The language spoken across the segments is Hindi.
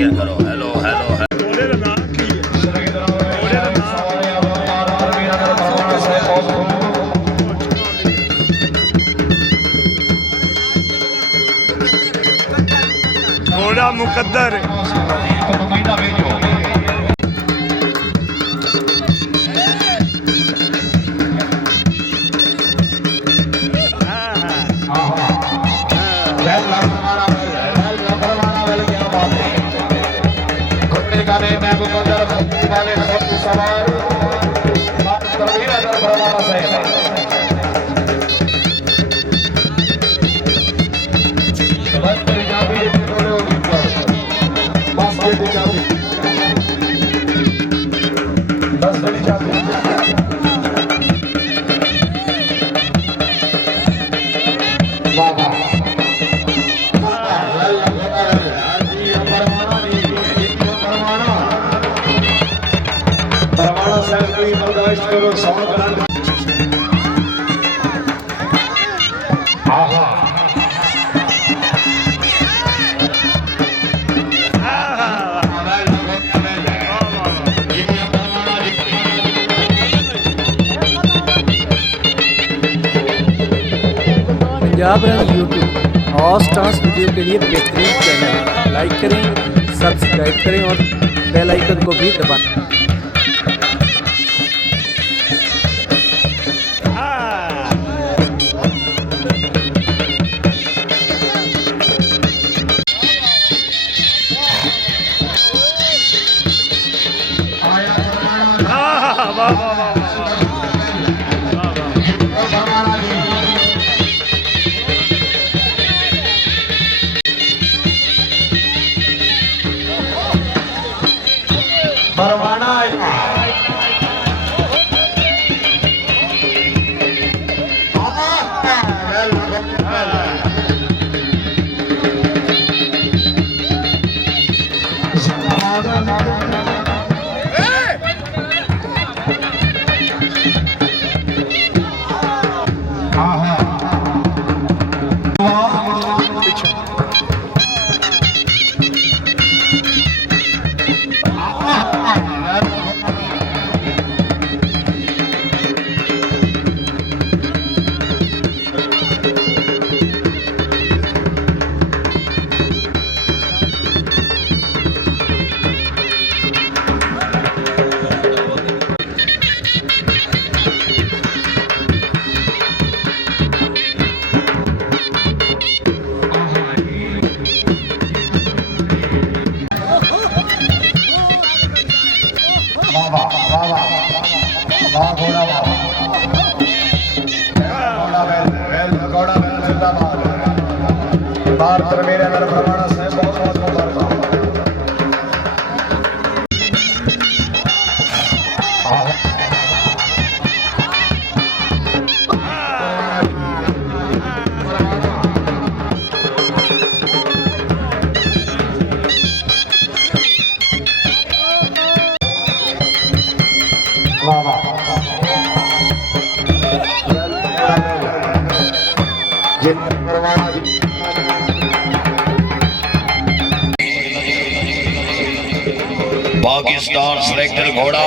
क्लियर करो। हेलो हेलो घोड़ा मुकद्दर पंजाब रंग यूट्यूब और स्टार्स वीडियो के लिए बेहतरीन चैनल है। लाइक करें, सब्सक्राइब करें और बेल आइकन को भी दबाएं। पाकिस्तान सेलेक्टर घोड़ा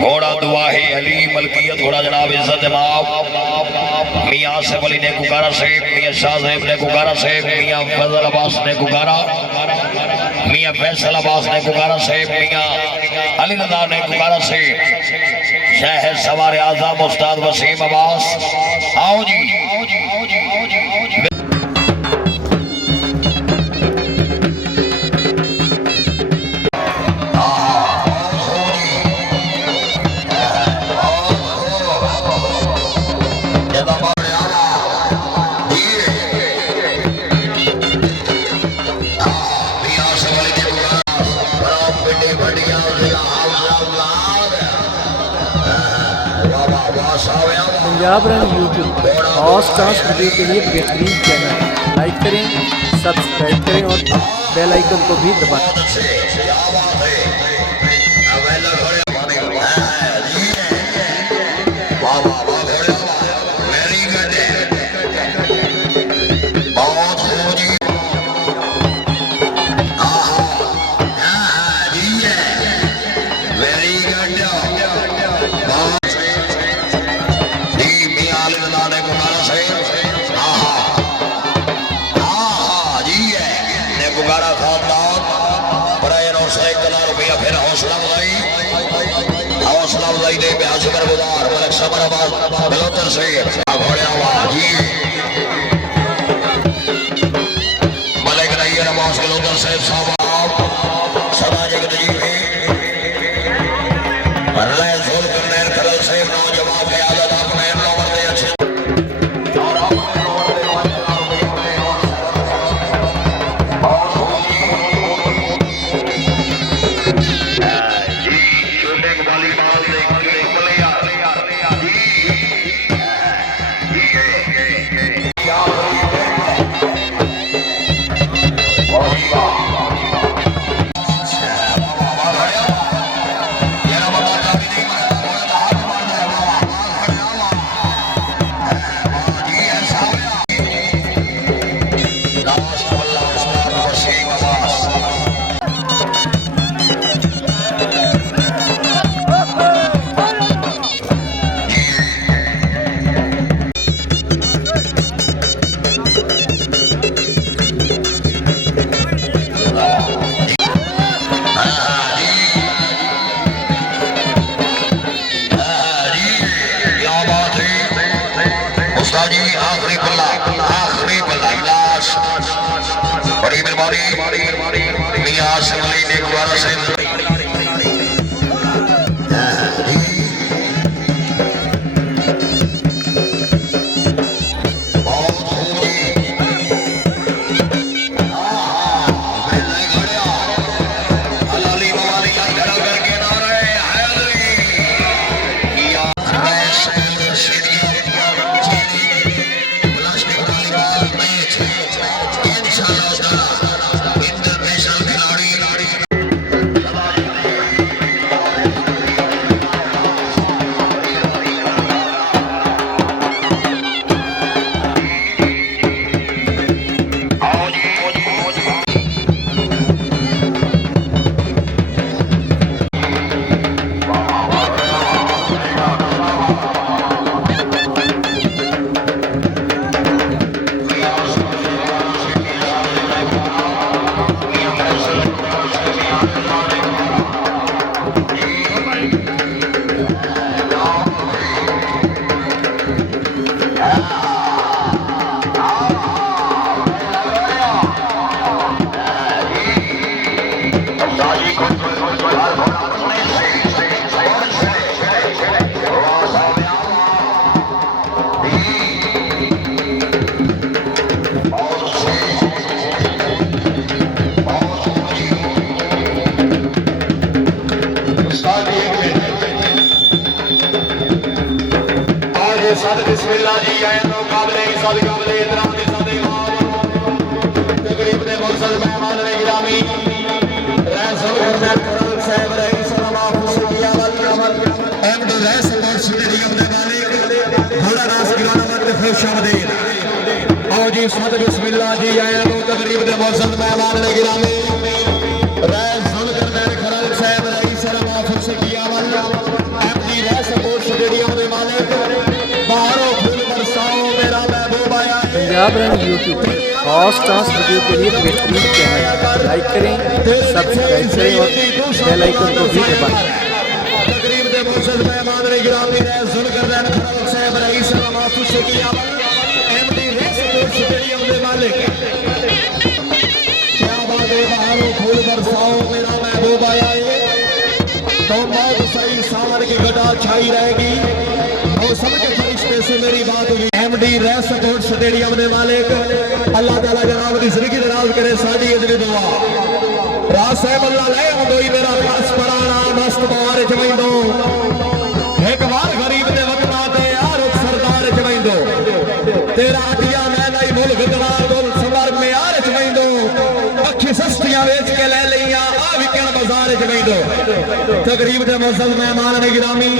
घोड़ा दुआ है अली मलकियत घोड़ा जनाब इज्जत इमाम मियां आसिफ अली ने कुकारा से, मियां शाह साहब ने कुकारा से, मियां फजल अब्बास ने कुकारा, मियां फैसल अब्बास ने कुकारा से, मियां अली रजा ने कुकारा से, शहर सवार आजम उस्ताद वसीम अब्बास। आओ जी पंजाब रंग यूट्यूब और स्टार्स वीडियो के लिए बेहतरीन चैनल है। लाइक करें, सब्सक्राइब करें और बेल आइकन को भी दबाएं। हमारा खानदान बरैन और ₹1,000 फिर हौसला अफजाई दे शुक्र गुजार मलिक समराबाद बलोचर से घोड़े जी मलिक नैयर अब्बास बलोचर से साहब सामाजिक नजीबी रह जोल करने खलल से नौजवान के आदत अपने नंबर दे अच्छे बड़ी मेहरबानी मियां असमली ने गुजारा से बिस्मिल्लाह जी आए तो काबले सब काबले इतराम के साथ तकरीब ने मुर्सद मेहमान ने गिरामी रसूल करम साहब रईस सलाम खुशिया वाल अमल एमडी रईस और स्टेडियम दे मालिक घोड़ा रास गिराना मत खुशामदीद आओ जी सद बिस्मिल्लाह जी आए तो तकरीब ने मुर्सद मेहमान ने गिरामी रसूल करम साहब रईस सलाम खुशिया वाल एमडी रईस और स्टेडियम दे मालिक पंजाब रन यूट्यूब खास डांस वीडियो के लिए बेहतरीन चैनल लाइक करें, सब्सक्राइब करें और बेल आइकन को भी दबाएं। तकरीब दे मुर्शद मेहमान ने गिरामी रहे जुल्करनैन खान साहब रईस सलामत शुक्रिया एमडी रेस स्टेडियम दे मालिक क्या बात है बहारों फूल बरसाओ मेरा महबूब आया है तो मौत सही सावन की घटा छाई रहेगी और सबके फरिश्ते से मेरी बात हुई एमडी रेस स्टेडियम दे मालिक अल्लाह ताला जनाब दी जिंदगी दराज करे साडी अजली दुआ राज साहब अल्लाह ले आंदोई मेरा खास पराना मस्त बार जवेंदो एक बार गरीब दे वतना ते यार सरदार जवेंदो तेरा अटिया मैं लाई मुल्क दरा गोल सवार में यार जवेंदो अखी सस्तियां बेच के ले लिया आ विकन बाजार जवेंदो तकरीब दे मौसम मेहमान ने गिरामी